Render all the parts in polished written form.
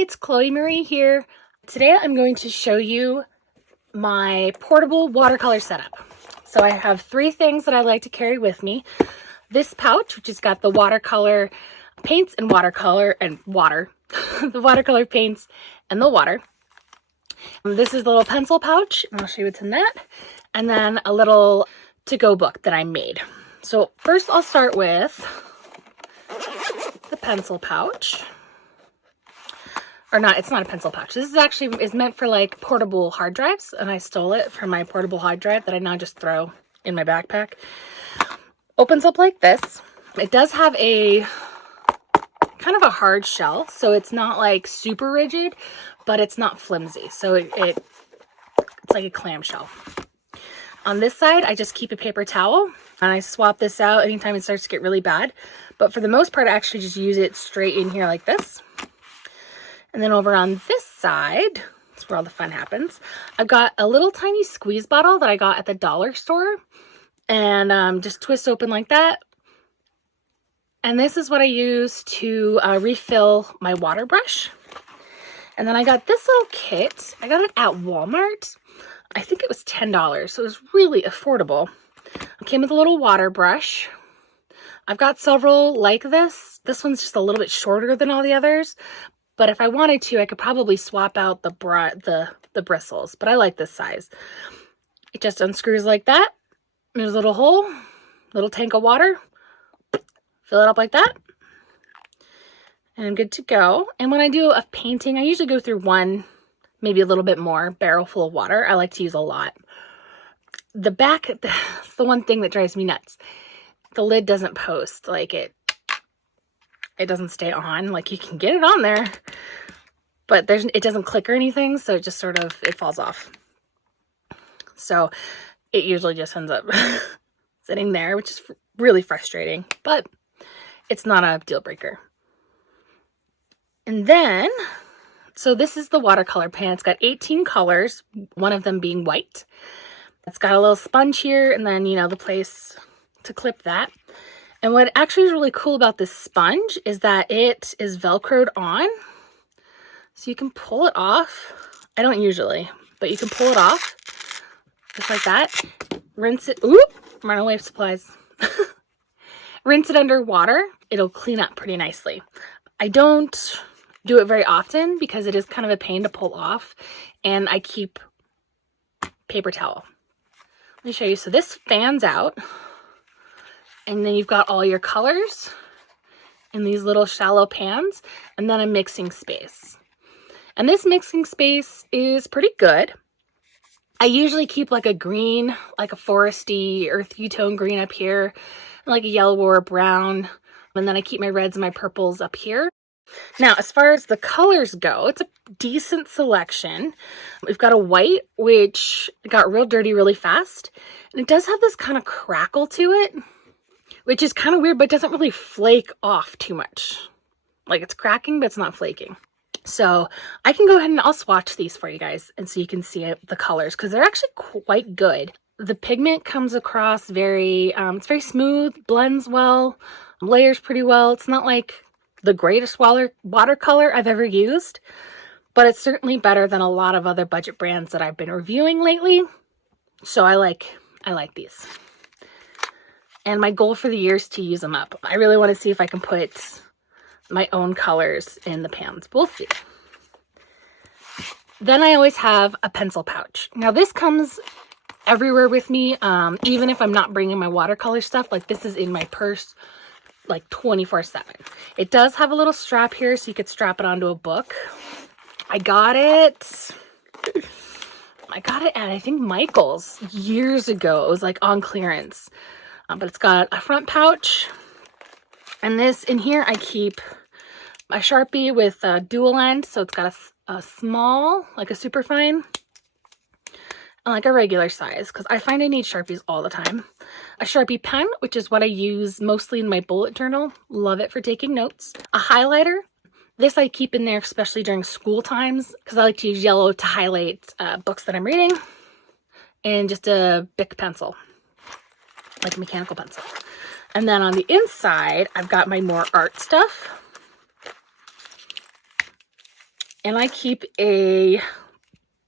it's Chloe Marie here. Today I'm going to show you my portable watercolor setup. So I have three things that I like to carry with me. This pouch, which has got the watercolor paints and watercolor and water, the watercolor paints and the water. This is the little pencil pouch, and I'll show you what's in that. And then a little to-go book that I made. So first I'll start with the pencil pouch. Or not, it's not a pencil pouch. This is meant for like portable hard drives, and I stole it from my portable hard drive that I now just throw in my backpack. Opens up like this. It does have a kind of a hard shell, so it's not like super rigid, but it's not flimsy. So it's like a clamshell. On this side, I just keep a paper towel, and I swap this out anytime it starts to get really bad. But for the most part, I actually just use it straight in here like this. And then over on this side, that's where all the fun happens, I've got a little tiny squeeze bottle that I got at the dollar store. And just twist open like that. And this is what I use to refill my water brush. And then I got this little kit. I got it at Walmart. I think it was $10, so it was really affordable. It came with a little water brush. I've got several like this. This one's just a little bit shorter than all the others. But if I wanted to, I could probably swap out the bristles. But I like this size. It just unscrews like that. There's a little hole, little tank of water. Fill it up like that. And I'm good to go. And when I do a painting, I usually go through one, maybe a little bit more, barrel full of water. I like to use a lot. The back, that's the one thing that drives me nuts. The lid doesn't post. Like it doesn't stay on. Like you can get it on there, but it doesn't click or anything. So it just sort of, it falls off. So it usually just ends up sitting there, which is really frustrating, but it's not a deal breaker. And then, so this is the watercolor pan. It's got 18 colors, one of them being white. It's got a little sponge here and then, the place to clip that. And what actually is really cool about this sponge is that it is Velcroed on. So you can pull it off. I don't usually, but you can pull it off just like that. Rinse it. Oop! Runaway supplies. Rinse it under water. It'll clean up pretty nicely. I don't do it very often because it is kind of a pain to pull off. And I keep paper towel. Let me show you. So this fans out. And then you've got all your colors in these little shallow pans, and then a mixing space. And this mixing space is pretty good. I usually keep like a green, like a foresty, earthy tone green up here, and like a yellow or a brown. And then I keep my reds and my purples up here. Now, as far as the colors go, it's a decent selection. We've got a white, which got real dirty really fast. And it does have this kind of crackle to it, which is kind of weird, but doesn't really flake off too much. Like it's cracking, but it's not flaking. So I can go ahead and I'll swatch these for you guys and so you can see the colors because they're actually quite good. The pigment comes across it's very smooth, blends well, layers pretty well. It's not like the greatest watercolor I've ever used, but it's certainly better than a lot of other budget brands that I've been reviewing lately. So I like these. And my goal for the year is to use them up. I really want to see if I can put my own colors in the pans. We'll see. Then I always have a pencil pouch. Now this comes everywhere with me, even if I'm not bringing my watercolor stuff. Like this is in my purse like 24/7. It does have a little strap here so you could strap it onto a book. I got it at, I think, Michael's years ago. It was like on clearance. But it's got a front pouch, and this in here I keep a Sharpie with a dual end, so it's got a small, like a super fine, and like a regular size, because I find I need Sharpies all the time. A Sharpie pen, which is what I use mostly in my bullet journal. Love it for taking notes. A highlighter. This I keep in there, especially during school times, because I like to use yellow to highlight books that I'm reading, and just a Bic pencil. Like a mechanical pencil. And then on the inside, I've got my more art stuff. And I keep a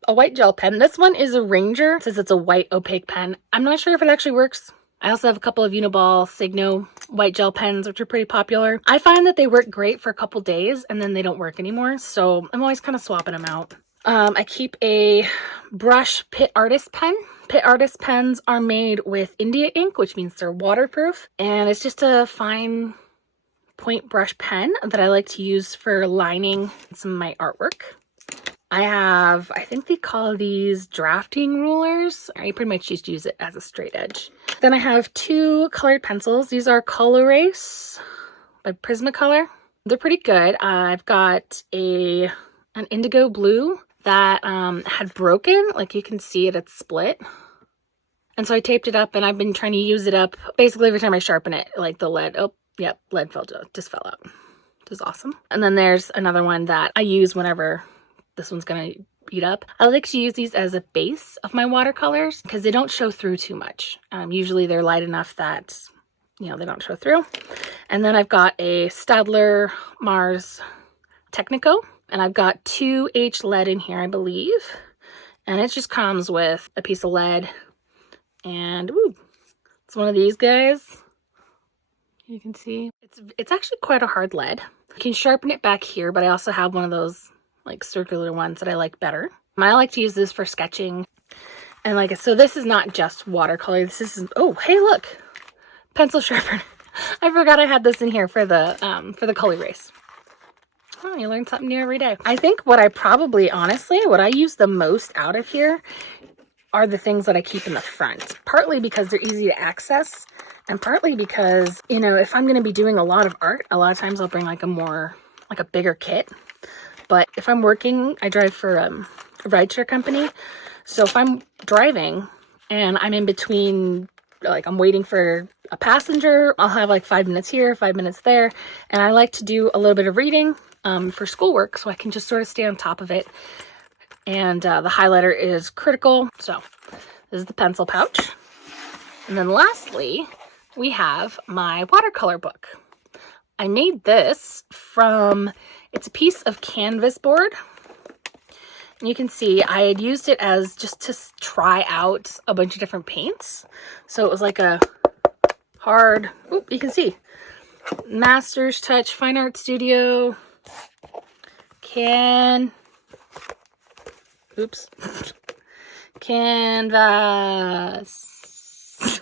white gel pen. This one is a Ranger. It says it's a white opaque pen. I'm not sure if it actually works. I also have a couple of Uniball Signo white gel pens, which are pretty popular. I find that they work great for a couple days and then they don't work anymore. So I'm always kind of swapping them out. I keep a brush Pitt Artist pen. Pitt Artist pens are made with India ink, which means they're waterproof. And it's just a fine point brush pen that I like to use for lining some of my artwork. I have, I think they call these drafting rulers. I pretty much just use it as a straight edge. Then I have two colored pencils. These are Colorase by Prismacolor. They're pretty good. I've got an indigo blue that had broken. Like you can see it, it's split. And so I taped it up and I've been trying to use it up. Basically every time I sharpen it, like the lead, oh, yep, lead just fell out. Which is awesome. And then there's another one that I use whenever this one's gonna eat up. I like to use these as a base of my watercolors because they don't show through too much. Usually they're light enough that, you know, they don't show through. And then I've got a Staedtler Mars Technico, and I've got 2H lead in here, I believe. And it just comes with a piece of lead. And ooh, it's one of these guys. You can see it's actually quite a hard lead. You can sharpen it back here, but I also have one of those like circular ones that I like better. I like to use this for sketching. And like, so this is not just watercolor. This is, oh, hey, look, pencil sharpener. I forgot I had this in here for the color erase. Oh, you learn something new every day. I think what I probably, honestly, what I use the most out of here are the things that I keep in the front. Partly because they're easy to access, and partly because, you know, if I'm going to be doing a lot of art, a lot of times I'll bring like a bigger kit. But if I'm working, I drive for a rideshare company. So if I'm driving and I'm in between, like I'm waiting for a passenger, I'll have like 5 minutes here, 5 minutes there. And I like to do a little bit of reading for schoolwork so I can just sort of stay on top of it. And the highlighter is critical. So this is the pencil pouch. And then lastly, we have my watercolor book. I made this from, it's a piece of canvas board. And you can see I had used it as just to try out a bunch of different paints. So it was like a hard, oop, you can see, Master's Touch Fine Art Studio, canvas.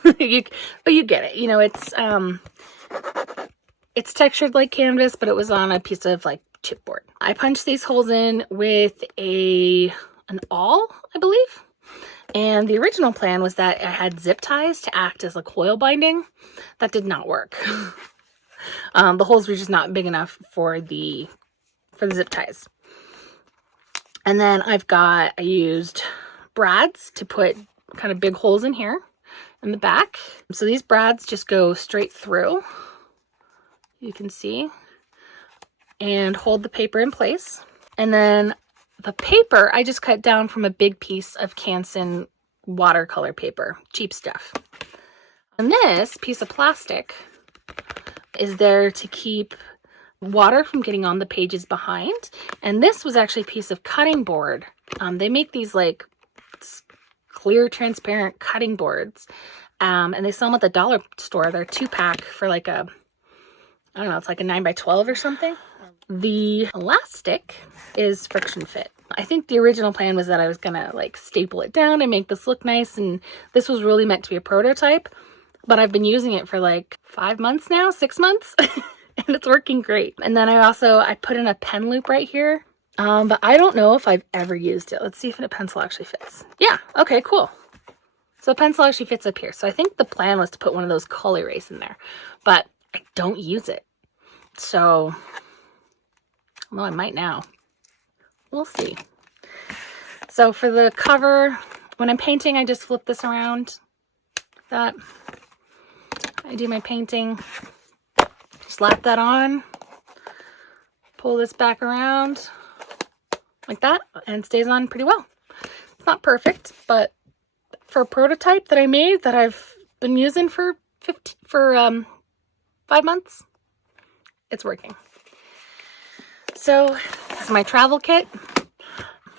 But you get it. You know, it's textured like canvas, but it was on a piece of like chipboard. I punched these holes in with an awl, I believe. And the original plan was that I had zip ties to act as a coil binding. That did not work. The holes were just not big enough for the zip ties. And then I used brads to put kind of big holes in here in the back. So these brads just go straight through. You can see, and hold the paper in place. And then the paper, I just cut down from a big piece of Canson watercolor paper, cheap stuff. And this piece of plastic is there to keep water from getting on the pages behind. And this was actually a piece of cutting board. They make these like clear, transparent cutting boards. And they sell them at the dollar store. They're 2-pack for like a, I don't know, it's like a 9x12 or something. The elastic is friction fit. I think the original plan was that I was gonna like staple it down and make this look nice, and this was really meant to be a prototype, but I've been using it for like 5 months now, 6 months, and it's working great. And then I put in a pen loop right here, but I don't know if I've ever used it. Let's see if a pencil actually fits. Yeah, okay, cool. So a pencil actually fits up here. So I think the plan was to put one of those color erase in there, but I don't use it. So, well, I might now. We'll see. So for the cover, when I'm painting, I just flip this around. That. I do my painting. Slap that on. Pull this back around like that, and it stays on pretty well. It's not perfect, but for a prototype that I made that I've been using for 5 months, it's working. So is my travel kit.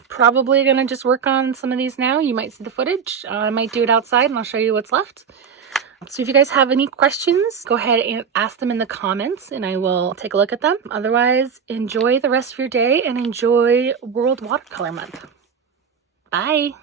Probably gonna just work on some of these now. You might see the footage. I might do it outside and I'll show you what's left. So if you guys have any questions, go ahead and ask them in the comments and I will take a look at them. Otherwise, enjoy the rest of your day and enjoy World Watercolor Month. Bye.